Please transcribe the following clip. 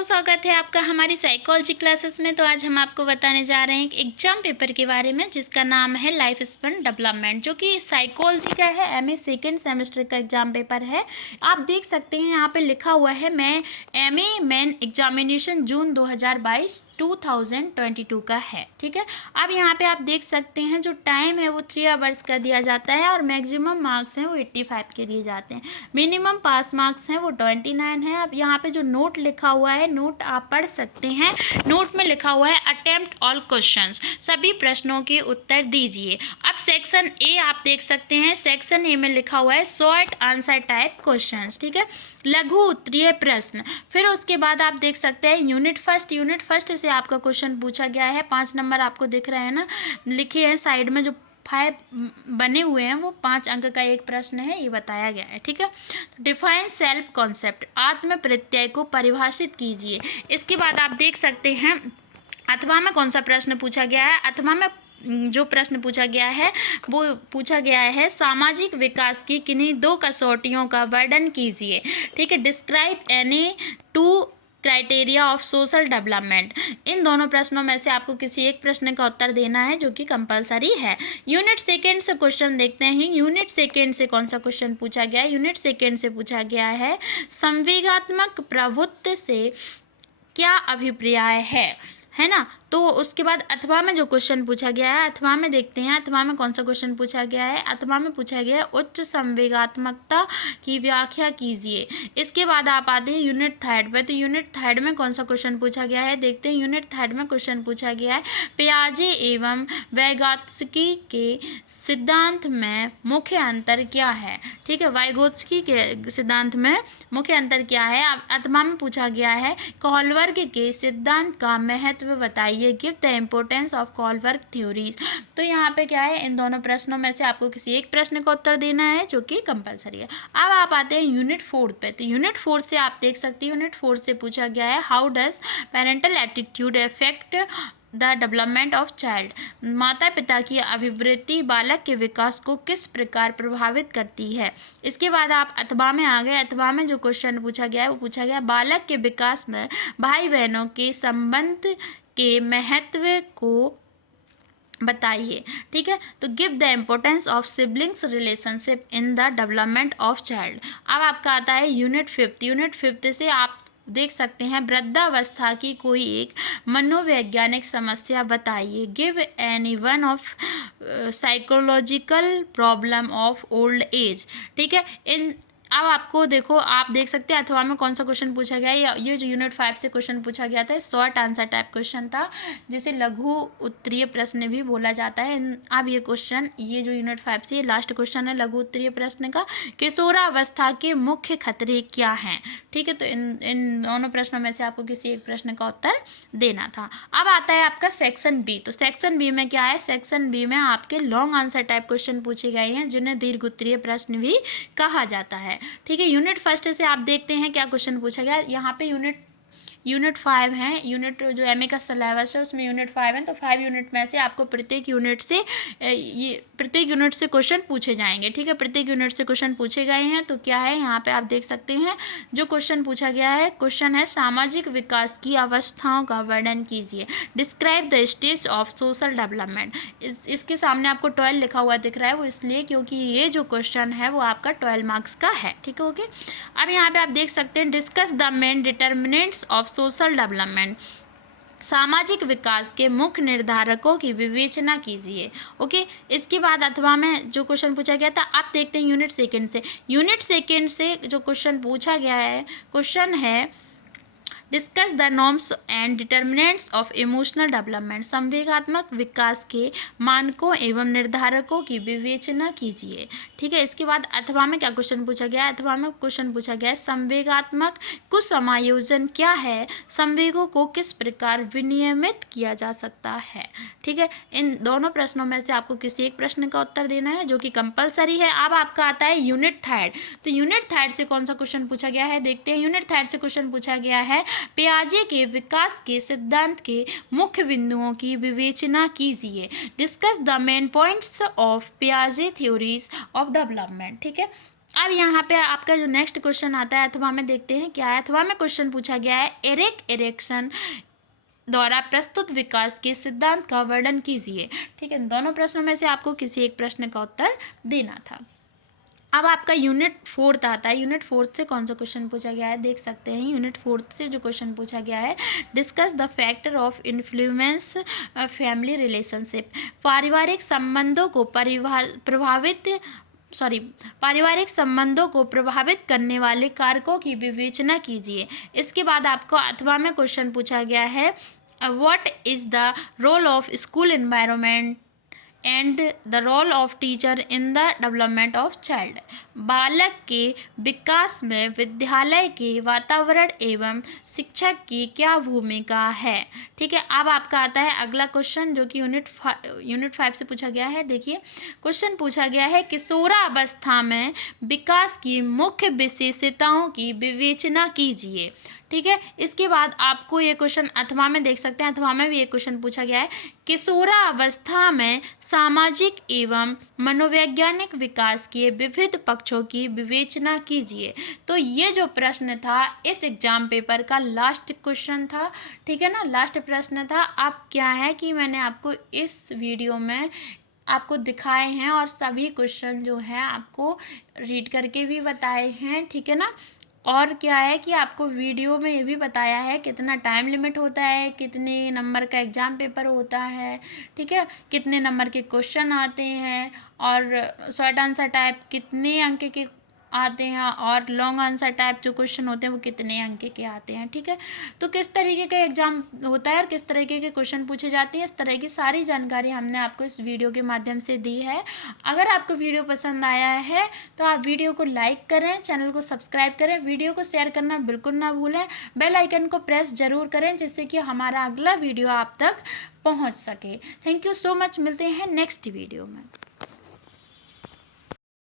दोस्तों, स्वागत है आपका हमारी साइकोलॉजी क्लासेस में। तो आज हम आपको बताने जा रहे हैं एक एग्जाम पेपर के बारे में जिसका नाम है लाइफ स्पैन डेवलपमेंट, जो कि साइकोलॉजी का है। एमए सेकेंड सेमेस्टर का एग्जाम पेपर है। आप देख सकते हैं यहाँ पे लिखा हुआ है मैं एमए मेन एग्जामिनेशन जून 2022 2022 का है। ठीक है, अब यहाँ पे आप देख सकते हैं जो टाइम है वो 3 आवर्स का दिया जाता है और मैक्सिमम मार्क्स हैं वो 85 के दिए जाते हैं। मिनिमम पास मार्क्स हैं वो 29 है। अब यहाँ पे जो नोट लिखा हुआ है, नोट आप पढ़ सकते हैं। नोट में लिखा हुआ है अटेम्प्ट ऑल क्वेश्चंस, सभी प्रश्नों के उत्तर दीजिए। अब सेक्शन ए आप देख सकते हैं। सेक्शन ए में लिखा हुआ है शॉर्ट आंसर टाइप क्वेश्चंस। ठीक है, लघु उत्तरीय प्रश्न। फिर उसके बाद आप देख सकते हैं यूनिट फर्स्ट से आपका क्वेश्चन पूछा गया है। 5 नंबर आपको दिख रहे हैं ना, लिखे हैं साइड में, जो 5 बने हुए हैं वो 5 अंक का एक प्रश्न है, ये बताया गया है। ठीक है, डिफाइन सेल्फ कॉन्सेप्ट, आत्म प्रत्यय को परिभाषित कीजिए। इसके बाद आप देख सकते हैं अथवा में कौन सा प्रश्न पूछा गया है। अथवा में जो प्रश्न पूछा गया है वो पूछा गया है सामाजिक विकास की किन्हीं 2 कसौटियों का वर्णन कीजिए। ठीक है, describe any 2 criteria of social development. इन दोनों प्रश्नों में से आपको किसी एक प्रश्न का उत्तर देना है, जो कि कंपलसरी है। यूनिट सेकेंड से क्वेश्चन देखते हैं। यूनिट सेकेंड से कौन सा क्वेश्चन पूछा गया है? यूनिट सेकेंड से पूछा गया है संवेगात्मक प्रभुत्व से क्या अभिप्राय है ना। तो उसके बाद अथवा में जो क्वेश्चन पूछा गया है, अथवा में देखते हैं अथवा में कौन सा क्वेश्चन पूछा गया है। अथवा में पूछा गया है उच्च संवेगात्मकता की व्याख्या कीजिए। इसके बाद आप आते हैं यूनिट थर्ड पे। तो यूनिट थर्ड में कौन सा क्वेश्चन पूछा गया है, देखते हैं। यूनिट थर्ड में क्वेश्चन पूछा गया है पियाजे एवं वाइगोत्स्की के सिद्धांत में मुख्य अंतर क्या है। ठीक है, वाइगोत्स्की के सिद्धांत में मुख्य अंतर क्या है। अथवा में पूछा गया है कोहलवर्ग के सिद्धांत का महत्व बताइए, give the importance of Kohlberg theories. तो यहाँ पे क्या है, इन दोनों प्रश्नों में से आपको किसी एक प्रश्न का उत्तर देना है, जो कि कंपलसरी है। अब आप आते हैं यूनिट 4 पे। तो यूनिट 4 से आप देख सकते हैं, यूनिट 4 से पूछा गया है how does parental attitude affect the development of child. माता पिता की अभिवृत्ति बालक के विकास को किस प्रकार प्रभावित करती है। इसके बाद आप अथवा में आ गए। अथवा में जो क्वेश्चन पूछा गया है वो पूछा गया बालक के विकास में भाई बहनों के संबंध के महत्व को बताइए। ठीक है, तो give the importance of siblings relationship in the development of child. अब आपका आता है यूनिट 5। यूनिट 5 से आप देख सकते हैं वृद्धावस्था की कोई एक मनोवैज्ञानिक समस्या बताइए, give any one of psychological problem of old age. ठीक है, इन अब आपको देखो, आप देख सकते हैं अथवा में कौन सा क्वेश्चन पूछा गया है। ये जो यूनिट 5 से क्वेश्चन पूछा गया था शॉर्ट आंसर टाइप क्वेश्चन था, जिसे लघु उत्तरीय प्रश्न भी बोला जाता है। अब ये क्वेश्चन, ये जो यूनिट 5 से लास्ट क्वेश्चन है लघु उत्तरीय प्रश्न का, किशोरावस्था के मुख्य खतरे क्या हैं। ठीक है, तो इन दोनों प्रश्नों में से आपको किसी एक प्रश्न का उत्तर देना था। अब आता है आपका सेक्शन बी। तो सेक्शन बी में क्या है, सेक्शन बी में आपके लॉन्ग आंसर टाइप क्वेश्चन पूछे गए हैं, जिन्हें दीर्घ उत्तरीय प्रश्न भी कहा जाता है। ठीक है, यूनिट फर्स्ट से आप देखते हैं क्या क्वेश्चन पूछा गया। यहाँ पे यूनिट 5 है। यूनिट जो एमए का सिलेबस है उसमें यूनिट 5 है। तो 5 यूनिट में से आपको प्रत्येक यूनिट से क्वेश्चन पूछे जाएंगे। ठीक है, प्रत्येक यूनिट से क्वेश्चन पूछे गए हैं। तो क्या है, यहाँ पे आप देख सकते हैं जो क्वेश्चन पूछा गया है, क्वेश्चन है सामाजिक विकास की अवस्थाओं का वर्णन कीजिए, describe the stage of social development. इसके सामने आपको 12 लिखा हुआ दिख रहा है, वो इसलिए क्योंकि ये जो क्वेश्चन है वो आपका 12 मार्क्स का है। ठीक है, ओके। अब यहाँ पे आप देख सकते हैं discuss the main determinants of social development, सामाजिक विकास के मुख्य निर्धारकों की विवेचना कीजिए। ओके, इसके बाद अथवा में जो क्वेश्चन पूछा गया था, आप देखते हैं यूनिट सेकेंड से। यूनिट सेकेंड से जो क्वेश्चन पूछा गया है, क्वेश्चन है discuss the norms and determinants of emotional development, संवेगात्मक विकास के मानकों एवं निर्धारकों की विवेचना कीजिए। ठीक है, इसके बाद अथवा में क्या क्वेश्चन पूछा गया है, अथवा में क्वेश्चन पूछा गया है संवेगात्मक कुछ समायोजन क्या है, संवेगों को किस प्रकार विनियमित किया जा सकता है। ठीक है, इन दोनों प्रश्नों में से आपको किसी एक प्रश्न का उत्तर देना है, जो कि कंपलसरी है। अब आपका आता है यूनिट थर्ड। तो यूनिट थर्ड से कौन सा क्वेश्चन पूछा गया है, देखते हैं। यूनिट थर्ड से क्वेश्चन पूछा गया है पियाजे के विकास के सिद्धांत के मुख्य बिंदुओं की विवेचना कीजिए, discuss the main points of पियाजे थ्योरीज ऑफ डेवलपमेंट। ठीक है, अब यहाँ पे आपका जो नेक्स्ट क्वेश्चन आता है अथवा में देखते हैं क्या है। अथवा में क्वेश्चन पूछा गया है एरिक एरिक्सन द्वारा प्रस्तुत विकास के सिद्धांत का वर्णन कीजिए। ठीक है, दोनों प्रश्नों में से आपको किसी एक प्रश्न का उत्तर देना था। अब आपका यूनिट 4 आता है। यूनिट 4 से कौन सा क्वेश्चन पूछा गया है देख सकते हैं। यूनिट 4 से जो क्वेश्चन पूछा गया है, discuss the factor of influence family relationship. पारिवारिक संबंधों को पारिवारिक संबंधों को प्रभावित करने वाले कारकों की विवेचना कीजिए। इसके बाद आपको अथवा में क्वेश्चन पूछा गया है, what is the role of school environment and the role of teacher in the development of child. बालक के विकास में विद्यालय के वातावरण एवं शिक्षक की क्या भूमिका है। ठीक है, अब आपका आता है अगला क्वेश्चन जो कि यूनिट 5 से पूछा गया है। देखिए, क्वेश्चन पूछा गया है किशोरावस्था में विकास की मुख्य विशेषताओं की विवेचना कीजिए। ठीक है, इसके बाद आपको ये क्वेश्चन अथवा में देख सकते हैं। अथवा में भी ये क्वेश्चन पूछा गया है, किशोरावस्था में सामाजिक एवं मनोवैज्ञानिक विकास के विविध पक्षों की विवेचना कीजिए। तो ये जो प्रश्न था इस एग्जाम पेपर का लास्ट क्वेश्चन था। ठीक है ना, लास्ट प्रश्न था। अब क्या है कि मैंने आपको इस वीडियो में आपको दिखाए हैं और सभी क्वेश्चन जो है आपको रीड करके भी बताए हैं। ठीक है ना, और क्या है कि आपको वीडियो में ये भी बताया है कितना टाइम लिमिट होता है, कितने नंबर का एग्ज़ाम पेपर होता है। ठीक है, कितने नंबर के क्वेश्चन आते हैं और शॉर्ट आंसर टाइप कितने अंक के आते हैं और लॉन्ग आंसर टाइप जो क्वेश्चन होते हैं वो कितने अंक के आते हैं। ठीक है, तो किस तरीके का एग्जाम होता है और किस तरीके के क्वेश्चन पूछे जाते हैं, इस तरह की सारी जानकारी हमने आपको इस वीडियो के माध्यम से दी है। अगर आपको वीडियो पसंद आया है तो आप वीडियो को लाइक करें, चैनल को सब्सक्राइब करें, वीडियो को शेयर करना बिल्कुल ना भूलें, बेल आइकन को प्रेस जरूर करें जिससे कि हमारा अगला वीडियो आप तक पहुँच सके। थैंक यू सो मच, मिलते हैं नेक्स्ट वीडियो में।